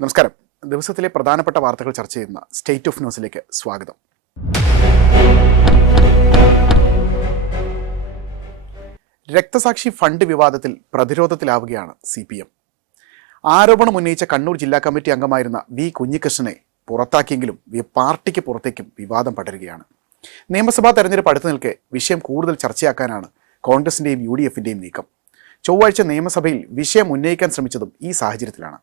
നമസ്കാരം. ദിവസത്തിലെ പ്രധാനപ്പെട്ട വാർത്തകൾ ചർച്ച ചെയ്യുന്ന സ്റ്റേറ്റ് ഓഫ് ന്യൂസിലേക്ക് സ്വാഗതം. രക്തസാക്ഷി ഫണ്ട് വിവാദത്തിൽ പ്രതിരോധത്തിലാവുകയാണ് CPM. ആരോപണം ഉന്നയിച്ച കണ്ണൂർ ജില്ലാ കമ്മിറ്റി അംഗമായിരുന്ന വി കുഞ്ഞികൃഷ്ണനെ പുറത്താക്കിയെങ്കിലും പാർട്ടിക്ക് പുറത്തേക്കും വിവാദം പടരുകയാണ്. നിയമസഭാ തെരഞ്ഞെടുപ്പ് അടുത്തു നിൽക്കെ വിഷയം കൂടുതൽ ചർച്ചയാക്കാനാണ് കോൺഗ്രസിൻ്റെയും UDFിൻ്റെയും നീക്കം. ചൊവ്വാഴ്ച നിയമസഭയിൽ വിഷയം ഉന്നയിക്കാൻ ശ്രമിച്ചതും ഈ സാഹചര്യത്തിലാണ്.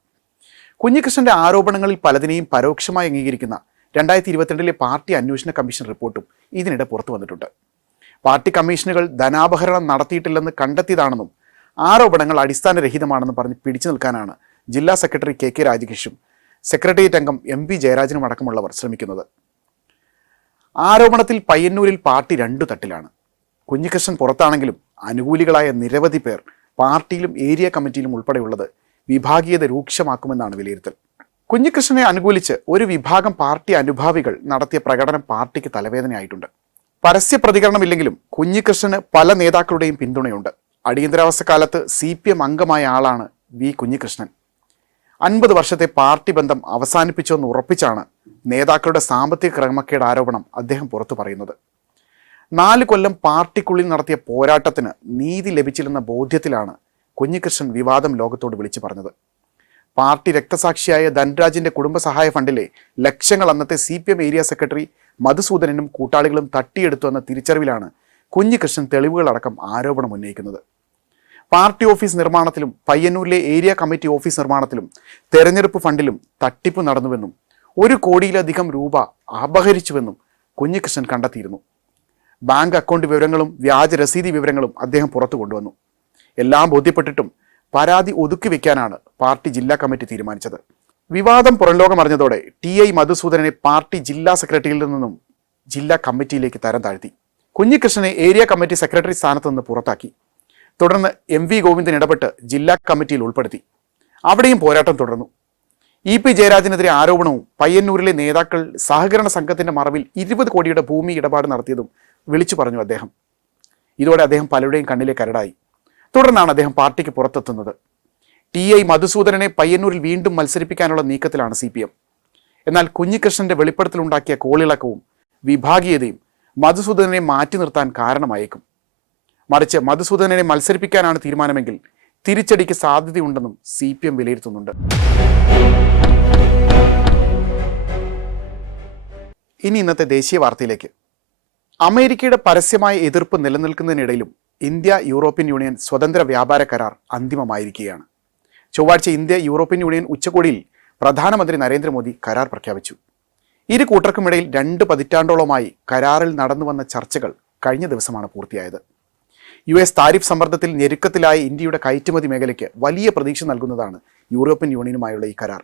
കുഞ്ഞികൃഷ്ണന്റെ ആരോപണങ്ങളിൽ പലതിനെയും പരോക്ഷമായി അംഗീകരിക്കുന്ന 2022 പാർട്ടി അന്വേഷണ കമ്മീഷൻ റിപ്പോർട്ടും ഇതിനിടെ പുറത്തു വന്നിട്ടുണ്ട്. പാർട്ടി കമ്മീഷനുകൾ ധനാപഹരണം നടത്തിയിട്ടില്ലെന്ന് കണ്ടെത്തിയതാണെന്നും ആരോപണങ്ങൾ അടിസ്ഥാനരഹിതമാണെന്നും പറഞ്ഞ് പിടിച്ചു നിൽക്കാനാണ് ജില്ലാ സെക്രട്ടറി KK രാജകേഷും സെക്രട്ടേറിയറ്റ് അംഗം MP ജയരാജനും അടക്കമുള്ളവർ ശ്രമിക്കുന്നത്. ആരോപണത്തിൽ പയ്യന്നൂരിൽ പാർട്ടി രണ്ടു തട്ടിലാണ്. കുഞ്ഞികൃഷ്ണൻ പുറത്താണെങ്കിലും അനുകൂലികളായ നിരവധി പേർ പാർട്ടിയിലും ഏരിയ കമ്മിറ്റിയിലും ഉൾപ്പെടെയുള്ളത് വിഭാഗീയത രൂക്ഷമാക്കുമെന്നാണ് വിലയിരുത്തൽ. കുഞ്ഞികൃഷ്ണനെ അനുകൂലിച്ച് ഒരു വിഭാഗം പാർട്ടി അനുഭാവികൾ നടത്തിയ പ്രകടനം പാർട്ടിക്ക് തലവേദനയായിട്ടുണ്ട്. പരസ്യ പ്രതികരണമില്ലെങ്കിലും കുഞ്ഞികൃഷ്ണന് പല നേതാക്കളുടെയും പിന്തുണയുണ്ട്. അടിയന്തരാവസ്ഥ കാലത്ത് CPM അംഗമായ ആളാണ് വി കുഞ്ഞികൃഷ്ണൻ. 50 വർഷത്തെ പാർട്ടി ബന്ധം അവസാനിപ്പിച്ചെന്ന് ഉറപ്പിച്ചാണ് നേതാക്കളുടെ സാമ്പത്തിക ക്രമക്കേട് ആരോപണം അദ്ദേഹം പുറത്തു പറയുന്നത്. 4 കൊല്ലം പാർട്ടിക്കുള്ളിൽ നടത്തിയ പോരാട്ടത്തിന് നീതി ലഭിച്ചില്ലെന്ന ബോധ്യത്തിലാണ് കുഞ്ഞികൃഷ്ണൻ വിവാദം ലോകത്തോട് വിളിച്ചു പറഞ്ഞത്. പാർട്ടി രക്തസാക്ഷിയായ ധൻരാജിന്റെ കുടുംബസഹായ ഫണ്ടിലെ ലക്ഷങ്ങൾ അന്നത്തെ CPM ഏരിയ സെക്രട്ടറി മധുസൂദനനും കൂട്ടാളികളും തട്ടിയെടുത്തു എന്ന തിരിച്ചറിവിലാണ് കുഞ്ഞികൃഷ്ണൻ തെളിവുകളടക്കം ആരോപണം ഉന്നയിക്കുന്നത്. പാർട്ടി ഓഫീസ് നിർമ്മാണത്തിലും പയ്യന്നൂരിലെ ഏരിയ കമ്മിറ്റി ഓഫീസ് നിർമ്മാണത്തിലും തെരഞ്ഞെടുപ്പ് ഫണ്ടിലും തട്ടിപ്പ് നടന്നുവെന്നും 1 കോടിയിലധികം രൂപ അപഹരിച്ചുവെന്നും കുഞ്ഞികൃഷ്ണൻ കണ്ടെത്തിയിരുന്നു. ബാങ്ക് അക്കൗണ്ട് വിവരങ്ങളും വ്യാജ രസീതി വിവരങ്ങളും അദ്ദേഹം പുറത്തു കൊണ്ടുവന്നു. എല്ലാം ബോധ്യപ്പെട്ടിട്ടും പരാതി ഒതുക്കി വെക്കാനാണ് പാർട്ടി ജില്ലാ കമ്മിറ്റി തീരുമാനിച്ചത്. വിവാദം പുറംലോകം അറിഞ്ഞതോടെ TI മധുസൂദനനെ പാർട്ടി ജില്ലാ സെക്രട്ടറിയിൽ നിന്നും ജില്ലാ കമ്മിറ്റിയിലേക്ക് തരം താഴ്ത്തി. കുഞ്ഞികൃഷ്ണനെ ഏരിയ കമ്മിറ്റി സെക്രട്ടറി സ്ഥാനത്ത് നിന്ന് പുറത്താക്കി. തുടർന്ന് MV ഗോവിന്ദൻ ഇടപെട്ട് ജില്ലാ കമ്മിറ്റിയിൽ ഉൾപ്പെടുത്തി. അവിടെയും പോരാട്ടം തുടർന്നു. EP ജയരാജനെതിരെ ആരോപണവും പയ്യന്നൂരിലെ നേതാക്കൾ സഹകരണ സംഘത്തിന്റെ മറവിൽ 20 കോടിയുടെ ഭൂമി ഇടപാട് നടത്തിയതും വിളിച്ചു പറഞ്ഞു അദ്ദേഹം. ഇതോടെ അദ്ദേഹം പലരുടെയും കണ്ണിലെ കരടായി. തുടർന്നാണ് അദ്ദേഹം പാർട്ടിക്ക് പുറത്തെത്തുന്നത്. TI മധുസൂദനനെ പയ്യന്നൂരിൽ വീണ്ടും മത്സരിപ്പിക്കാനുള്ള നീക്കത്തിലാണ് CPM. എന്നാൽ കുഞ്ഞികൃഷ്ണന്റെ വെളിപ്പെടുത്തലുണ്ടാക്കിയ കോളിളക്കവും വിഭാഗീയതയും മധുസൂദനനെ മാറ്റി നിർത്താൻ കാരണമായേക്കും. മറിച്ച് മധുസൂദനനെ മത്സരിപ്പിക്കാനാണ് തീരുമാനമെങ്കിൽ തിരിച്ചടിക്ക് സാധ്യതയുണ്ടെന്നും CPM വിലയിരുത്തുന്നുണ്ട്. ഇനി ഇന്നത്തെ ദേശീയ വാർത്തയിലേക്ക്. അമേരിക്കയുടെ പരസ്യമായ എതിർപ്പ് നിലനിൽക്കുന്നതിനിടയിലും ഇന്ത്യ-യൂറോപ്യൻ യൂണിയൻ സ്വതന്ത്ര വ്യാപാര കരാർ അന്തിമമായിരിക്കുകയാണ്. ചൊവ്വാഴ്ച ഇന്ത്യ-യൂറോപ്യൻ യൂണിയൻ ഉച്ചകോടിയിൽ പ്രധാനമന്ത്രി നരേന്ദ്രമോദി കരാർ പ്രഖ്യാപിച്ചു. ഇരു കൂട്ടർക്കുമിടയിൽ 2 പതിറ്റാണ്ടോളമായി കരാറിൽ നടന്നുവന്ന ചർച്ചകൾ കഴിഞ്ഞ ദിവസമാണ് പൂർത്തിയായത്. US താരിഫ് സമ്മർദ്ദത്തിൽ ഞെരുക്കത്തിലായ ഇന്ത്യയുടെ കയറ്റുമതി മേഖലയ്ക്ക് വലിയ പ്രതീക്ഷ നൽകുന്നതാണ് യൂറോപ്യൻ യൂണിയനുമായുള്ള ഈ കരാർ.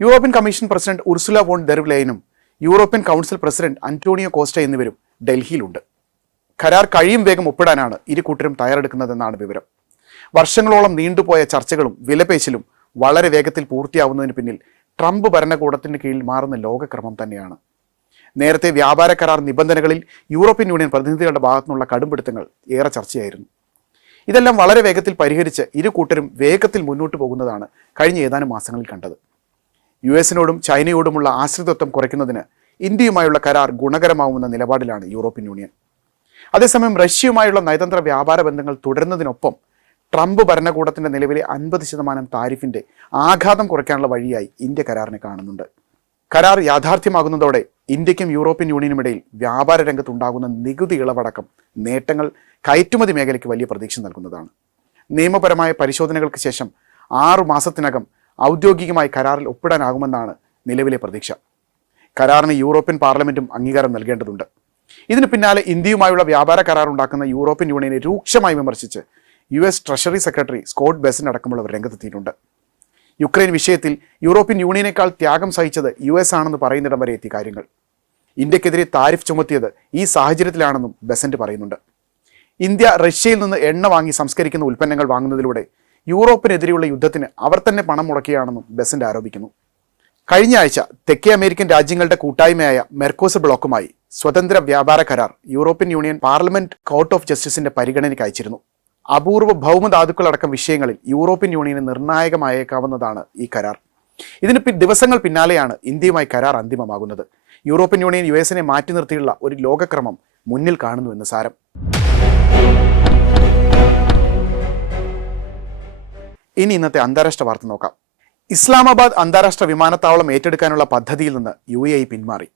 European commission president Ursula von der ലെയനും European council president Antonio Costa എന്നിവരും ഡൽഹിയിലുണ്ട്. കരാർ കഴിയും വേഗം ഒപ്പിടാനാണ് ഇരു കൂട്ടരും തയ്യാറെടുക്കുന്നതെന്നാണ് വിവരം. വർഷങ്ങളോളം നീണ്ടുപോയ ചർച്ചകളും വിലപേശലും വളരെ വേഗത്തിൽ പൂർത്തിയാവുന്നതിന് പിന്നിൽ ട്രംപ് ഭരണകൂടത്തിന് കീഴിൽ മാറുന്ന ലോകക്രമം തന്നെയാണ്. നേരത്തെ വ്യാപാര കരാർ നിബന്ധനകളിൽ യൂറോപ്യൻ യൂണിയൻ പ്രതിനിധികളുടെ ഭാഗത്തുനിന്നുള്ള കടുംപിടുത്തങ്ങൾ ഏറെ ചർച്ചയായിരുന്നു. ഇതെല്ലാം വളരെ വേഗത്തിൽ പരിഹരിച്ച് ഇരു കൂട്ടരും വേഗത്തിൽ മുന്നോട്ട് പോകുന്നതാണ് കഴിഞ്ഞ ഏതാനും മാസങ്ങളിൽ കണ്ടത്. US-നോടും ചൈനയോടുമുള്ള ആശ്രിതത്വം കുറയ്ക്കുന്നതിന് ഇന്ത്യയുമായുള്ള കരാർ ഗുണകരമാവുമെന്ന നിലപാടിലാണ് യൂറോപ്യൻ യൂണിയൻ. അതേസമയം റഷ്യയുമായുള്ള നയതന്ത്ര വ്യാപാര ബന്ധങ്ങൾ തുടരുന്നതിനൊപ്പം ട്രംപ് ഭരണകൂടത്തിന്റെ നിലവിലെ 50% താരിഫിന്റെ ആഘാതം കുറയ്ക്കാനുള്ള വഴിയായി ഇന്ത്യ കരാറിനെ കാണുന്നുണ്ട്. കരാർ യാഥാർത്ഥ്യമാകുന്നതോടെ ഇന്ത്യക്കും യൂറോപ്യൻ യൂണിയനുമിടയിൽ വ്യാപാര രംഗത്തുണ്ടാകുന്ന നികുതി ഇളവടക്കം നേട്ടങ്ങൾ കയറ്റുമതി മേഖലയ്ക്ക് വലിയ പ്രതീക്ഷ നൽകുന്നതാണ്. നിയമപരമായ പരിശോധനകൾക്ക് ശേഷം 6 മാസത്തിനകം ഔദ്യോഗികമായി കരാറിൽ ഒപ്പിടാനാകുമെന്നാണ് നിലവിലെ പ്രതീക്ഷ. കരാറിന് യൂറോപ്യൻ പാർലമെന്റും അംഗീകാരം നൽകേണ്ടതുണ്ട്. ഇതിന് പിന്നാലെ ഇന്ത്യയുമായുള്ള വ്യാപാര കരാർ ഉണ്ടാക്കുന്ന യൂറോപ്യൻ യൂണിയനെ രൂക്ഷമായി വിമർശിച്ച് US treasury secretary Scott Bessent അടക്കമുള്ളവർ രംഗത്തെത്തിയിട്ടുണ്ട്. യുക്രൈൻ വിഷയത്തിൽ യൂറോപ്യൻ യൂണിയനേക്കാൾ ത്യാഗം സഹിച്ചത് US ആണെന്ന് പറയുന്നിടം വരെ എത്തിയ കാര്യങ്ങൾ. ഇന്ത്യക്കെതിരെ താരിഫ് ചുമത്തിയത് ഈ സാഹചര്യത്തിലാണെന്നും ബെസന്റ് പറയുന്നുണ്ട്. ഇന്ത്യ റഷ്യയിൽ നിന്ന് എണ്ണ വാങ്ങി സംസ്കരിക്കുന്ന ഉൽപ്പന്നങ്ങൾ വാങ്ങുന്നതിലൂടെ യൂറോപ്പിനെതിരെയുള്ള യുദ്ധത്തിന് അവർ തന്നെ പണം മുടക്കുകയാണെന്നും ബെസന്റ് ആരോപിക്കുന്നു. കഴിഞ്ഞ ആഴ്ച തെക്കേ അമേരിക്കൻ രാജ്യങ്ങളുടെ കൂട്ടായ്മയായ മെർക്കോസർ ബ്ലോക്കുമായി സ്വതന്ത്ര വ്യാപാര കരാർ European union parliament court of ജസ്റ്റിസിന്റെ പരിഗണനയ്ക്ക് അയച്ചിരുന്നു. അപൂർവ ഭൗമധാതുക്കളടക്കം വിഷയങ്ങളിൽ യൂറോപ്യൻ യൂണിയന് നിർണായകമായേക്കാവുന്നതാണ് ഈ കരാർ. ഇതിന് ദിവസങ്ങൾ പിന്നാലെയാണ് ഇന്ത്യയുമായി കരാർ അന്തിമമാകുന്നത്. യൂറോപ്യൻ യൂണിയൻ US-നെ മാറ്റി നിർത്തിയുള്ള ഒരു ലോകക്രമം മുന്നിൽ കാണുന്നുവെന്ന് സാരം. ഇനി ഇന്നത്തെ അന്താരാഷ്ട്ര വാർത്ത നോക്കാം. ഇസ്ലാമാബാദ് അന്താരാഷ്ട്ര വിമാനത്താവളം ഏറ്റെടുക്കാനുള്ള പദ്ധതിയിൽ നിന്ന് UAE പിന്മാറി.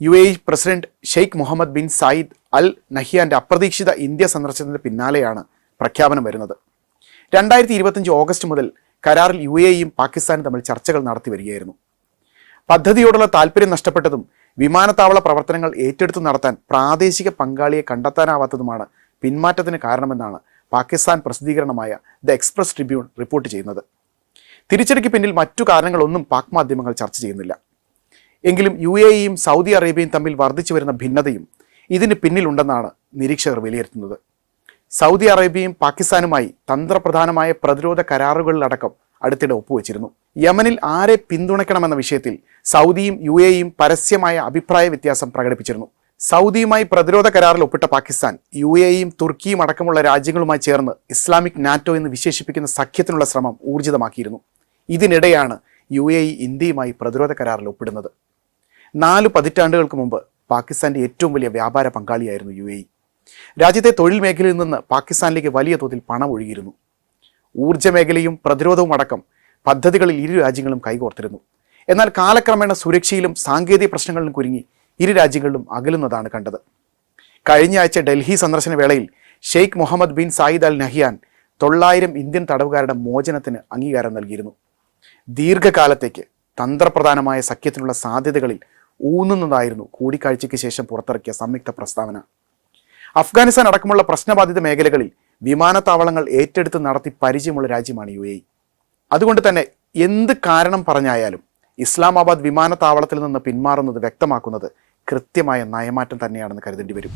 UAE president Sheikh Mohammed bin Zayed al നഹിയാന്റെ അപ്രതീക്ഷിത ഇന്ത്യ സന്ദർശനത്തിന് പിന്നാലെയാണ് പ്രഖ്യാപനം വരുന്നത്. 2025 ഓഗസ്റ്റ് മുതൽ കരാറിൽ UAEയും പാകിസ്ഥാനും തമ്മിൽ ചർച്ചകൾ നടത്തി വരികയായിരുന്നു. പദ്ധതിയോടുള്ള താല്പര്യം നഷ്ടപ്പെട്ടതും വിമാനത്താവള പ്രവർത്തനങ്ങൾ ഏറ്റെടുത്തു നടത്താൻ പ്രാദേശിക പങ്കാളിയെ കണ്ടെത്താനാവാത്തതുമാണ് പിന്മാറ്റത്തിന് കാരണമെന്നാണ് പാകിസ്ഥാൻ പ്രസിദ്ധീകരണമായ ദ എക്സ്പ്രസ് ട്രിബ്യൂൺ റിപ്പോർട്ട് ചെയ്യുന്നത്. തിരിച്ചടിക്ക് പിന്നിൽ മറ്റു കാരണങ്ങളൊന്നും പാക് മാധ്യമങ്ങൾ ചർച്ച ചെയ്യുന്നില്ല. എങ്കിലും UAEയും സൗദി അറേബ്യയും തമ്മിൽ വർദ്ധിച്ചു വരുന്ന ഭിന്നതയും ഇതിന് പിന്നിലുണ്ടെന്നാണ് നിരീക്ഷകർ വിലയിരുത്തുന്നത്. സൗദി അറേബ്യയും പാകിസ്ഥാനുമായി തന്ത്രപ്രധാനമായ പ്രതിരോധ കരാറുകളിലടക്കം അടുത്തിടെ ഒപ്പുവെച്ചിരുന്നു. യമനിൽ ആരെ പിന്തുണയ്ക്കണമെന്ന വിഷയത്തിൽ സൗദിയും UAEയും പരസ്യമായ അഭിപ്രായ വ്യത്യാസം പ്രകടിപ്പിച്ചിരുന്നു. സൗദിയുമായി പ്രതിരോധ കരാറിൽ ഒപ്പിട്ട പാകിസ്ഥാൻ UAEയും തുർക്കിയും അടക്കമുള്ള രാജ്യങ്ങളുമായി ചേർന്ന് ഇസ്ലാമിക് നാറ്റോ എന്ന് വിശേഷിപ്പിക്കുന്ന സഖ്യത്തിനുള്ള ശ്രമം ഊർജിതമാക്കിയിരുന്നു. ഇതിനിടെയാണ് UAE ഇന്ത്യയുമായി പ്രതിരോധ കരാറിൽ ഒപ്പിടുന്നത്. 4 പതിറ്റാണ്ടുകൾക്ക് മുമ്പ് പാകിസ്ഥാന്റെ ഏറ്റവും വലിയ വ്യാപാര പങ്കാളിയായിരുന്നു UAE. രാജ്യത്തെ തൊഴിൽ മേഖലയിൽ നിന്ന് പാകിസ്ഥാനിലേക്ക് വലിയ തോതിൽ പണം ഒഴുകിയിരുന്നു. ഊർജ്ജ മേഖലയും പ്രതിരോധവും അടക്കം പദ്ധതികളിൽ ഇരു രാജ്യങ്ങളും കൈകോർത്തിരുന്നു. എന്നാൽ കാലക്രമേണ സുരക്ഷയിലും സാങ്കേതിക പ്രശ്നങ്ങളിലും കുരുങ്ങി ഇരു രാജ്യങ്ങളിലും അകലുന്നതാണ് കണ്ടത്. കഴിഞ്ഞ ആഴ്ച ഡൽഹി സന്ദർശന വേളയിൽ Sheikh Mohammed bin Zayed al Nahyan 900 Indian തടവുകാരുടെ മോചനത്തിന് അംഗീകാരം നൽകിയിരുന്നു. ദീർഘകാലത്തേക്ക് തന്ത്രപ്രധാനമായ സഖ്യത്തിനുള്ള സാധ്യതകളിൽ ഊന്നുന്നതായിരുന്നു കൂടിക്കാഴ്ചയ്ക്ക് ശേഷം പുറത്തിറക്കിയ സംയുക്ത പ്രസ്താവന. അഫ്ഗാനിസ്ഥാൻ അടക്കമുള്ള പ്രശ്നബാധിത മേഖലകളിൽ വിമാനത്താവളങ്ങൾ ഏറ്റെടുത്ത് നടത്തി പരിചയമുള്ള രാജ്യമാണ് UAE. അതുകൊണ്ട് തന്നെ എന്ത് കാരണം പറഞ്ഞായാലും ഇസ്ലാമാബാദ് വിമാനത്താവളത്തിൽ നിന്ന് പിന്മാറുന്നത് വ്യക്തമാക്കുന്നത് കൃത്യമായ നയമാറ്റം തന്നെയാണെന്ന് കരുതേണ്ടി വരും.